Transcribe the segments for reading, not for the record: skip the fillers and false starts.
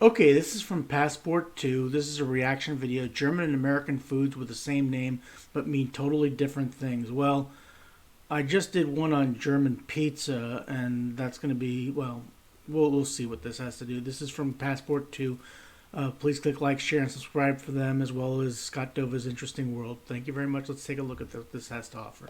Okay, this is from Passport 2. This is a reaction video. German and American foods with the same name but mean totally different things. Well, I just did one on German pizza, and that's going to be, well, we'll see what this has to do. This is from Passport 2. Please click like, share, and subscribe for them, as well as Scott Dova's Interesting World. Thank you very much. Let's take a look at what this has to offer.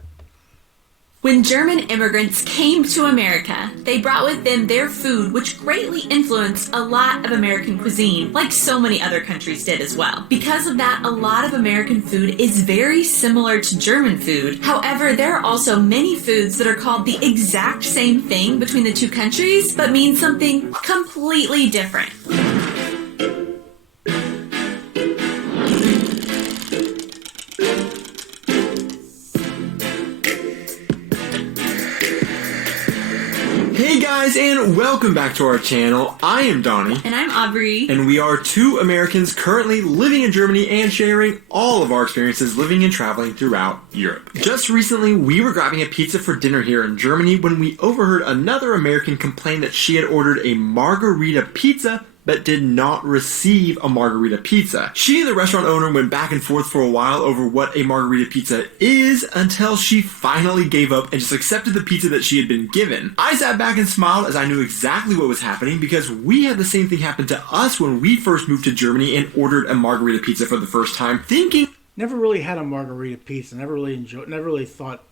When German immigrants came to America, they brought with them their food, which greatly influenced a lot of American cuisine, like so many other countries did as well. Because of that, a lot of American food is very similar to German food. However, there are also many foods that are called the exact same thing between the two countries, but mean something completely different. Hey guys, and welcome back to our channel. I am Donnie. And I'm Aubrey. And we are two Americans currently living in Germany and sharing all of our experiences living and traveling throughout Europe. Just recently, we were grabbing a pizza for dinner here in Germany when we overheard another American complain that she had ordered a Margarita pizza but did not receive a Margarita pizza. She and the restaurant owner went back and forth for a while over what a Margarita pizza is until she finally gave up and just accepted the pizza that she had been given. I sat back and smiled as I knew exactly what was happening because we had the same thing happen to us when we first moved to Germany and ordered a Margarita pizza for the first time, thinking Never really had a Margarita pizza. Never really thought,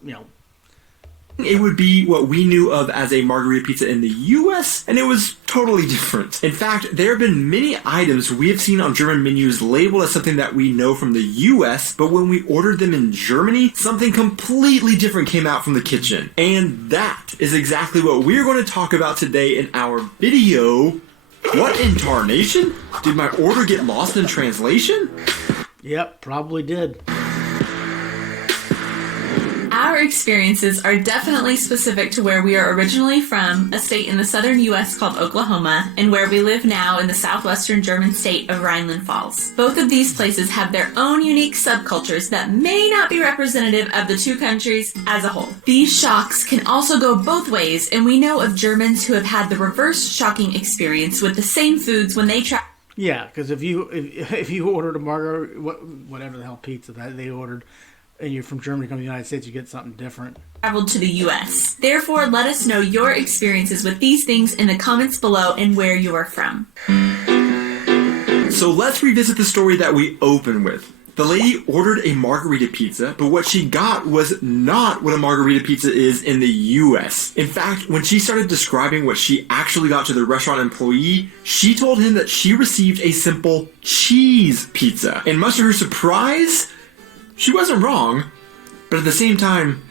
it would be what we knew of as a Margarita pizza in the US, and it was totally different. In fact, there have been many items we have seen on German menus labeled as something that we know from the US, but when we ordered them in Germany, something completely different came out from the kitchen. And that is exactly what we're going to talk about today in our video. What in tarnation? Did my order get lost in translation? Yep, probably did. Our experiences are definitely specific to where we are originally from, a state in the southern U.S. called Oklahoma, and where we live now in the southwestern German state of Rhineland-Pfalz. Both of these places have their own unique subcultures that may not be representative of the two countries as a whole. These shocks can also go both ways, and we know of Germans who have had the reverse shocking experience with the same foods when they travel. Yeah, because if you ordered a Margarita, whatever the hell pizza that they ordered, and you're from Germany, come to the United States, you get something different. Traveled to the U.S. Therefore, let us know your experiences with these things in the comments below and where you are from. So let's revisit the story that we opened with. The lady ordered a Margarita pizza, but what she got was not what a Margarita pizza is in the US. In fact, when she started describing what she actually got to the restaurant employee, she told him that she received a simple cheese pizza. And much to her surprise, she wasn't wrong, but at the same time,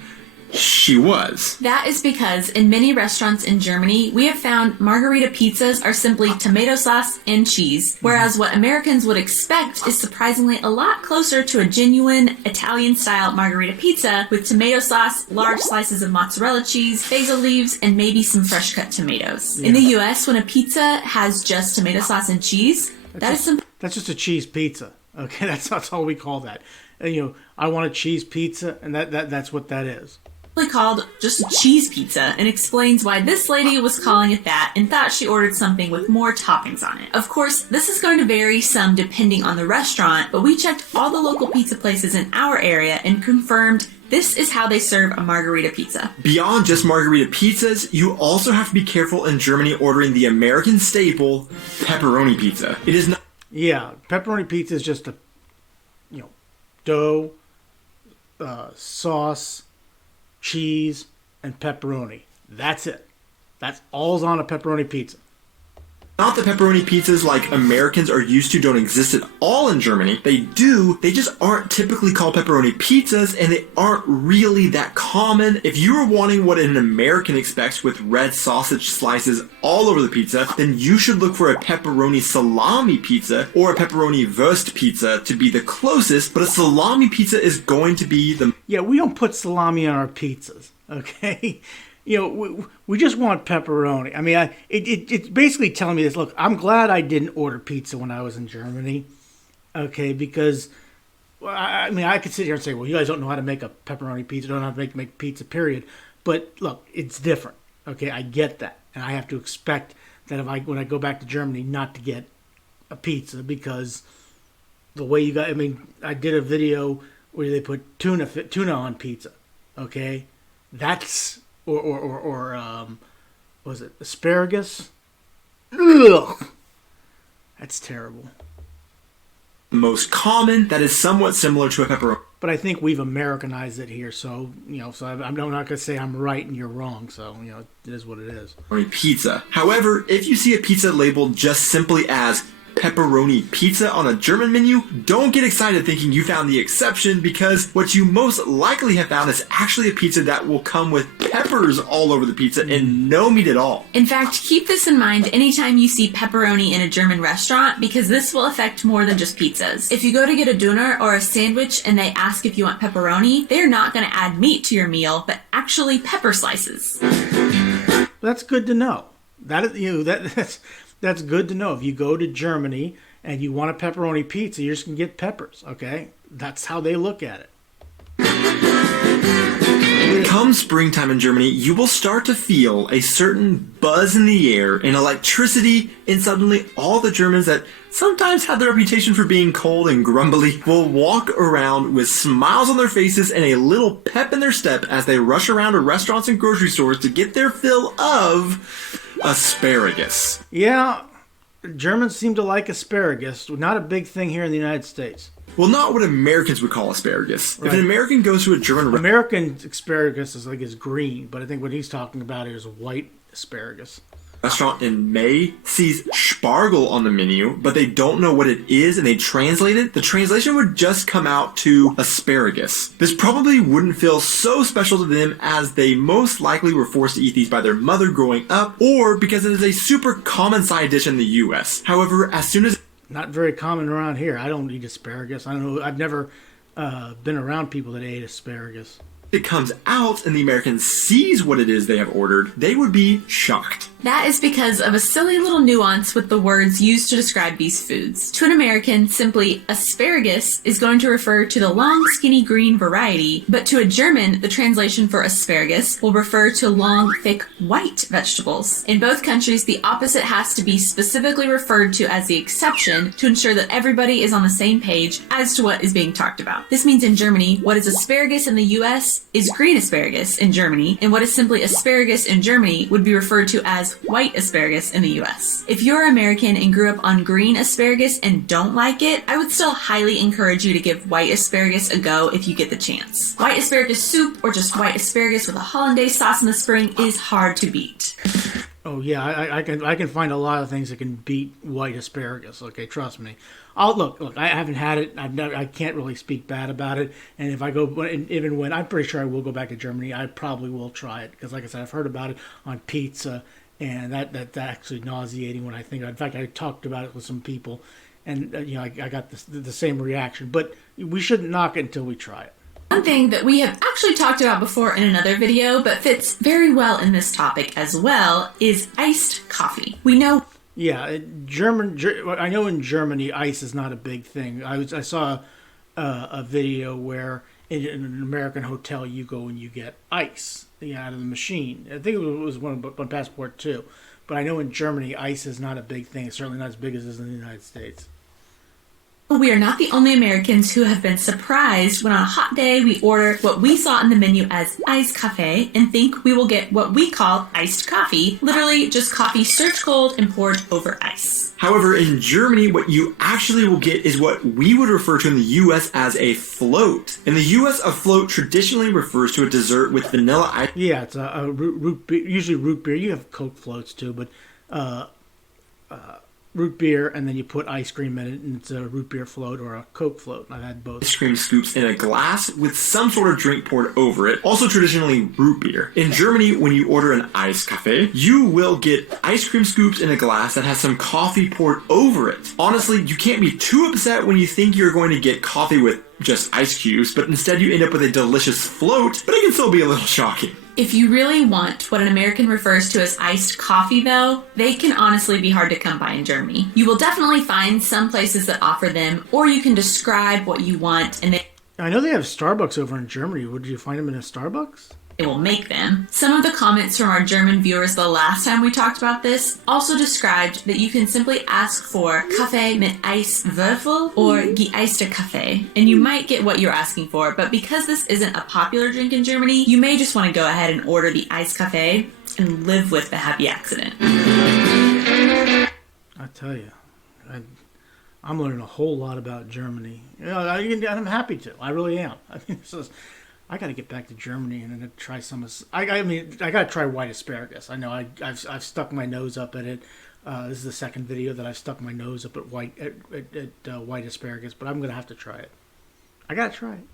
she was. That is because in many restaurants in Germany, we have found Margarita pizzas are simply tomato sauce and cheese, whereas what Americans would expect is surprisingly a lot closer to a genuine Italian-style Margarita pizza with tomato sauce, large slices of mozzarella cheese, basil leaves, and maybe some fresh-cut tomatoes. Yeah. In the U.S., when a pizza has just tomato sauce and cheese, That's just a cheese pizza. Okay, that's all we call that. And, I want a cheese pizza, and that's what that is. Called just a cheese pizza, and explains why this lady was calling it that and thought she ordered something with more toppings on it. Of course, this is going to vary some depending on the restaurant, but we checked all the local pizza places in our area and confirmed this is how they serve a Margarita pizza. Beyond just Margarita pizzas, you also have to be careful in Germany ordering the American staple, pepperoni pizza. It is not... Yeah, pepperoni pizza is just a, dough, sauce, cheese, and pepperoni. That's it. That's all's on a pepperoni pizza. Not that pepperoni pizzas like Americans are used to don't exist at all in Germany. They do, they just aren't typically called pepperoni pizzas, and they aren't really that common. If you are wanting what an American expects with red sausage slices all over the pizza, then you should look for a pepperoni salami pizza or a pepperoni Wurst pizza to be the closest, but a salami pizza is going to be the... Yeah, we don't put salami on our pizzas, okay? We just want pepperoni. I mean, it's basically telling me this. Look, I'm glad I didn't order pizza when I was in Germany, okay? Because, I could sit here and say, well, you guys don't know how to make a pepperoni pizza, don't know how to make pizza, period. But look, it's different, okay? I get that, and I have to expect that when I go back to Germany, not to get a pizza because the way you got. I mean, I did a video where they put tuna on pizza. Okay, that's or was it asparagus? Ugh, that's terrible. Most common that is somewhat similar to a pepperoni. But I think we've Americanized it here, so I'm not going to say I'm right and you're wrong. So it is what it is. Pizza. However, if you see a pizza labeled just simply as pepperoni pizza on a German menu, don't get excited thinking you found the exception, because what you most likely have found is actually a pizza that will come with peppers all over the pizza and no meat at all. In fact, keep this in mind anytime you see pepperoni in a German restaurant, because this will affect more than just pizzas. If you go to get a döner or a sandwich and they ask if you want pepperoni, they're not going to add meat to your meal, but actually pepper slices. That's good to know. That's good to know. If you go to Germany and you want a pepperoni pizza, you're just going to get peppers, okay? That's how they look at it. Come springtime in Germany, you will start to feel a certain buzz in the air and electricity, and suddenly all the Germans that sometimes have the reputation for being cold and grumbly will walk around with smiles on their faces and a little pep in their step as they rush around to restaurants and grocery stores to get their fill of asparagus. Yeah, Germans seem to like asparagus. Not a big thing here in the United States. Well, not what Americans would call asparagus. Right. If an American goes to a German American asparagus is green, but I think what he's talking about is white asparagus. Restaurant in May sees Spargel on the menu, but they don't know what it is and they translate it, the translation would just come out to asparagus. This probably wouldn't feel so special to them, as they most likely were forced to eat these by their mother growing up, or because it is a super common side dish in the US. However, as soon as... Not very common around here. I don't eat asparagus. I don't know. I've never been around people that ate asparagus. It comes out and the American sees what it is they have ordered, they would be shocked. That is because of a silly little nuance with the words used to describe these foods. To an American, simply asparagus is going to refer to the long, skinny green variety, but to a German, the translation for asparagus will refer to long, thick, white vegetables. In both countries, the opposite has to be specifically referred to as the exception to ensure that everybody is on the same page as to what is being talked about. This means in Germany, what is asparagus in the US is green asparagus in Germany, and what is simply asparagus in Germany would be referred to as white asparagus in the US. If you're American and grew up on green asparagus and don't like it, I would still highly encourage you to give white asparagus a go if you get the chance. White asparagus soup or just white asparagus with a hollandaise sauce in the spring is hard to beat. Oh yeah, I can find a lot of things that can beat white asparagus. Okay, trust me. Look. I haven't had it. I can't really speak bad about it. And if I go, even when I'm pretty sure I will go back to Germany, I probably will try it because, like I said, I've heard about it on pizza, and that's actually nauseating when I think. In fact, I talked about it with some people, and I got the same reaction. But we shouldn't knock it until we try it. One thing that we have actually talked about before in another video, but fits very well in this topic as well, is iced coffee. We know... Yeah, I know in Germany, ice is not a big thing. I saw a video where in an American hotel, you go and you get ice out of the machine. I think it was one on Passport too. But I know in Germany, ice is not a big thing. It's certainly not as big as it is in the United States. We are not the only Americans who have been surprised when on a hot day we order what we saw in the menu as iced cafe and think we will get what we call iced coffee, literally just coffee served cold and poured over ice. However, in Germany, what you actually will get is what we would refer to in the US as a float. In the US, a float traditionally refers to a dessert with vanilla ice. Yeah, it's a root beer, usually root beer. You have Coke floats too, but root beer, and then you put ice cream in it, and it's a root beer float or a Coke float. I've had both. Ice cream scoops in a glass with some sort of drink poured over it, also traditionally root beer. In Germany, when you order an iced cafe, you will get ice cream scoops in a glass that has some coffee poured over it. Honestly, you can't be too upset when you think you're going to get coffee with just ice cubes, but instead you end up with a delicious float, but it can still be a little shocking. If you really want what an American refers to as iced coffee, though, they can honestly be hard to come by in Germany. You will definitely find some places that offer them, or you can describe what you want, and they... I know they have Starbucks over in Germany. Would you find them in a Starbucks? they will make them. Some of the comments from our German viewers the last time we talked about this also described that you can simply ask for Kaffee mit Eiswürfel or geeiste Kaffee, and you might get what you're asking for, but because this isn't a popular drink in Germany, you may just want to go ahead and order the iced cafe and live with the happy accident. I tell you, I'm learning a whole lot about Germany. You know, I'm happy to. I really am. I mean, I got to get back to Germany and then try some. I got to try white asparagus. I know I've stuck my nose up at it. This is the second video that I've stuck my nose up at white asparagus, but I'm gonna have to try it. I gotta try it.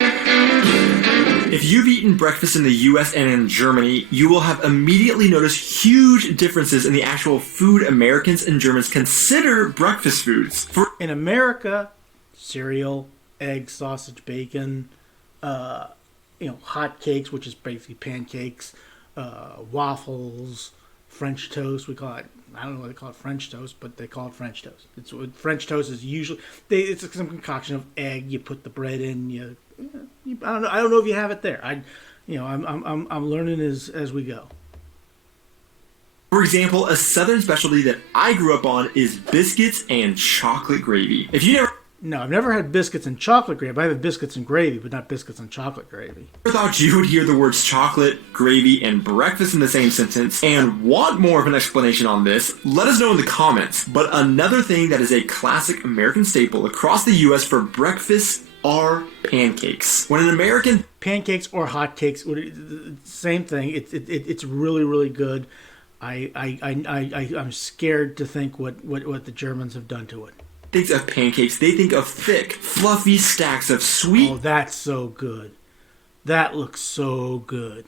If you've eaten breakfast in the US and in Germany, you will have immediately noticed huge differences in the actual food Americans and Germans consider breakfast foods. In America, cereal, eggs, sausage, bacon, hot cakes, which is basically pancakes, waffles, French toast. We call it, I don't know why they call it French toast, but they call it French toast. French toast is usually, it's some concoction of egg. You put the bread in. I don't know if you have it there. I'm learning as we go. For example, a southern specialty that I grew up on is biscuits and chocolate gravy. If you never No, I've never had biscuits and chocolate gravy. I've had biscuits and gravy, but not biscuits and chocolate gravy. thought you would hear the words chocolate, gravy, and breakfast in the same sentence and want more of an explanation on this, let us know in the comments. But another thing that is a classic American staple across the US for breakfast are pancakes. When an American Pancakes or hot cakes, same thing. It's really, really good. I'm scared to think what the Germans have done to it. thinks of pancakes, they think of thick, fluffy stacks of sweet Oh, that's so good. That looks so good.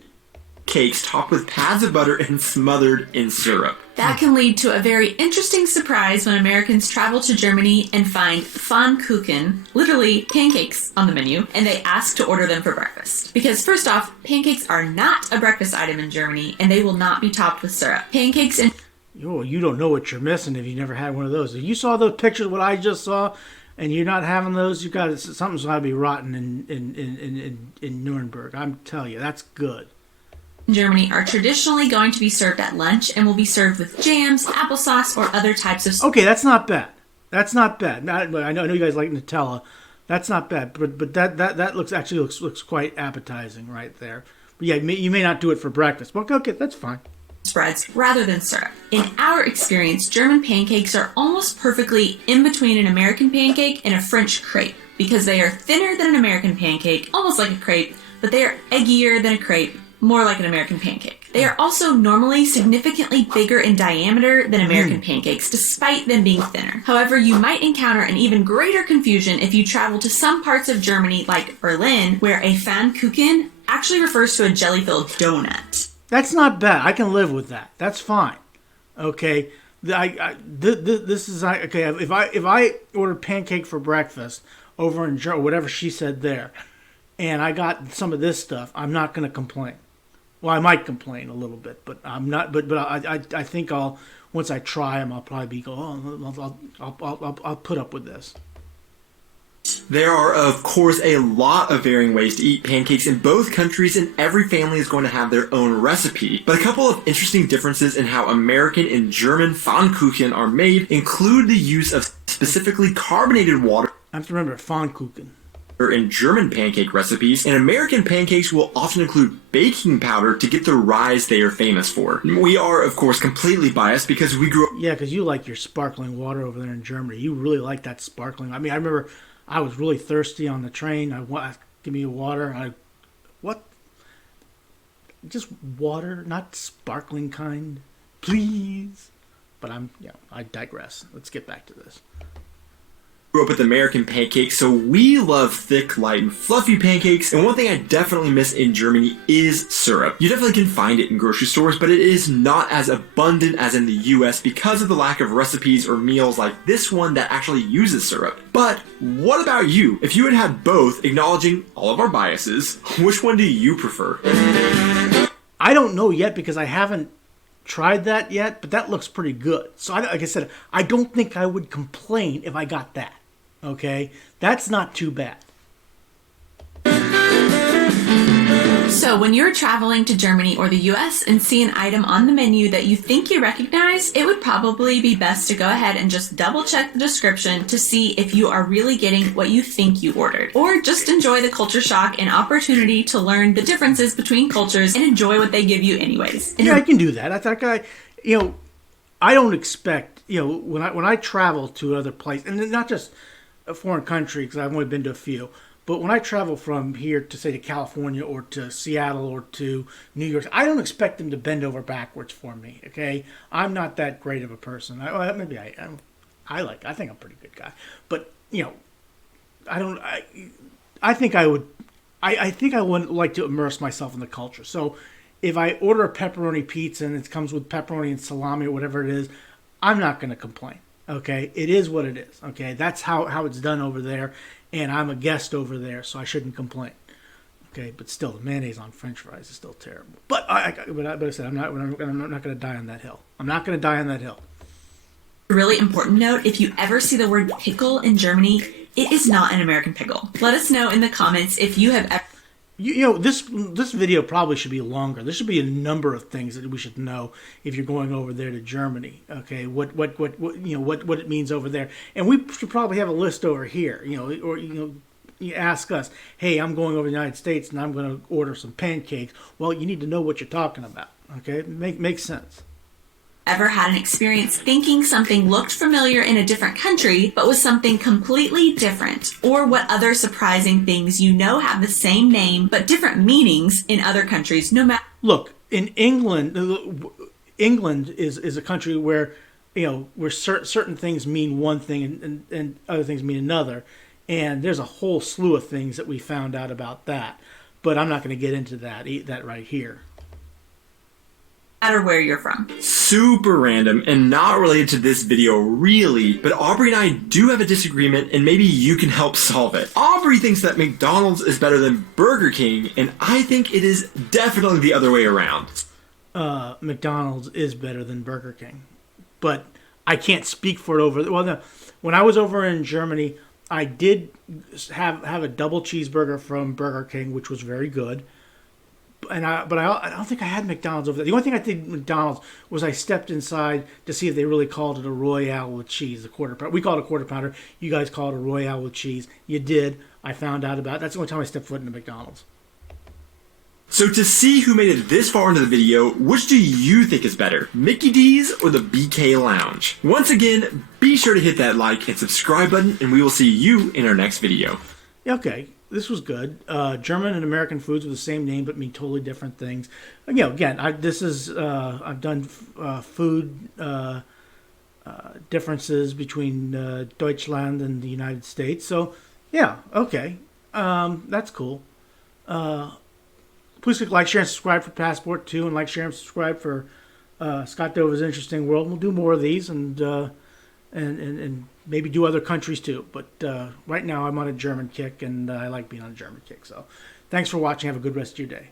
cakes topped with pads of butter and smothered in syrup. That can lead to a very interesting surprise when Americans travel to Germany and find Pfannkuchen, literally pancakes, on the menu, and they ask to order them for breakfast. Because first off, pancakes are not a breakfast item in Germany, and they will not be topped with syrup. Pancakes and You don't know what you're missing if you never had one of those. If you saw those pictures, what I just saw, and you're not having those, something's got to be rotten in Nuremberg. I'm telling you, that's good. Germany are traditionally going to be served at lunch and will be served with jams, applesauce, or other types of... Okay, that's not bad. That's not bad. I know you guys like Nutella. That's not bad. But that looks quite appetizing right there. But yeah, you may not do it for breakfast. But okay, that's fine. Spreads rather than syrup. In our experience, German pancakes are almost perfectly in between an American pancake and a French crepe because they are thinner than an American pancake, almost like a crepe, but they are eggier than a crepe, more like an American pancake. They are also normally significantly bigger in diameter than American pancakes, despite them being thinner. However, you might encounter an even greater confusion if you travel to some parts of Germany, like Berlin, where a Pfannkuchen actually refers to a jelly-filled donut. That's not bad. I can live with that. That's fine. Okay. This is okay. If I ordered pancake for breakfast over in Germany, whatever she said there, and I got some of this stuff, I'm not going to complain. Well, I might complain a little bit, but I'm not. But I think once I try them, I'll probably I'll put up with this. There are, of course, a lot of varying ways to eat pancakes in both countries, and every family is going to have their own recipe. But a couple of interesting differences in how American and German Pfannkuchen are made include the use of specifically carbonated water. I have to remember Pfannkuchen. In German pancake recipes, and American pancakes will often include baking powder to get the rise they are famous for. We are, of course, completely biased because we grew up... Yeah, because you like your sparkling water over there in Germany. You really like that sparkling. I mean, I remember I was really thirsty on the train. Give me a water. What? Just water, not sparkling kind, please. But I digress. Let's get back to this. Grew up with American pancakes, so we love thick, light, and fluffy pancakes, and one thing I definitely miss in Germany is syrup. You definitely can find it in grocery stores, but it is not as abundant as in the US because of the lack of recipes or meals like this one that actually uses syrup. But what about you? If you had both, acknowledging all of our biases, which one do you prefer? I don't know yet because I haven't tried that yet, but that looks pretty good. So like I said, I don't think I would complain if I got that. Okay? That's not too bad. So when you're traveling to Germany or the US and see an item on the menu that you think you recognize, it would probably be best to go ahead and just double check the description to see if you are really getting what you think you ordered. Or just enjoy the culture shock and opportunity to learn the differences between cultures and enjoy what they give you anyways. Yeah, I can do that. I think I don't expect, when I travel to other places, and not just a foreign country, because I've only been to a few, but when I travel from here to, say, to California or to Seattle or to New York, I don't expect them to bend over backwards for me, okay? I'm not that great of a person. Maybe I am. I think I'm a pretty good guy. But, I think I wouldn't like to immerse myself in the culture. So if I order a pepperoni pizza and it comes with pepperoni and salami or whatever it is, I'm not going to complain. Okay, it is what it is. Okay, that's how it's done over there, and I'm a guest over there, so I shouldn't complain. Okay, but still, the mayonnaise on French fries is still terrible. But I said I'm not going to die on that hill. I'm not going to die on that hill. Really important note: if you ever see the word pickle in Germany, it is not an American pickle. Let us know in the comments if you have ever. This video probably should be longer. There should be a number of things that we should know if you're going over there to Germany. Okay, what it means over there, and we should probably have a list over here. You ask us, hey, I'm going over to the United States and I'm going to order some pancakes. Well, you need to know what you're talking about. Okay, makes sense. Ever had an experience thinking something looked familiar in a different country, but was something completely different? Or what other surprising things have the same name, but different meanings in other countries, no matter... Look, in England is a country where, where certain things mean one thing and other things mean another. And there's a whole slew of things that we found out about that. But I'm not going to get into that right here. Matter where you're from. Super random and not related to this video really, but Aubrey and I do have a disagreement and maybe you can help solve it. Aubrey thinks that McDonald's is better than Burger King and I think it is definitely the other way around. McDonald's is better than Burger King, but I can't speak for it over. Well, no, when I was over in Germany, I did have a double cheeseburger from Burger King, which was very good. But I don't think I had McDonald's over there. The only thing I did at McDonald's was I stepped inside to see if they really called it a Royale with cheese, a quarter pounder. We call it a quarter pounder. You guys call it a Royale with cheese. You did. I found out about it. That's the only time I stepped foot into McDonald's. So to see who made it this far into the video, which do you think is better, Mickey D's or the BK Lounge? Once again, be sure to hit that like and subscribe button, and we will see you in our next video. Okay. This was good. German and American foods with the same name but mean totally different things. Again, I've done food differences between Deutschland and the United States. So, yeah, okay, that's cool. Please click like, share, and subscribe for Passport 2, and like, share, and subscribe for Scott Dover's Interesting World. We'll do more of these and maybe do other countries too. But right now I'm on a German kick, and I like being on a German kick. So thanks for watching. Have a good rest of your day.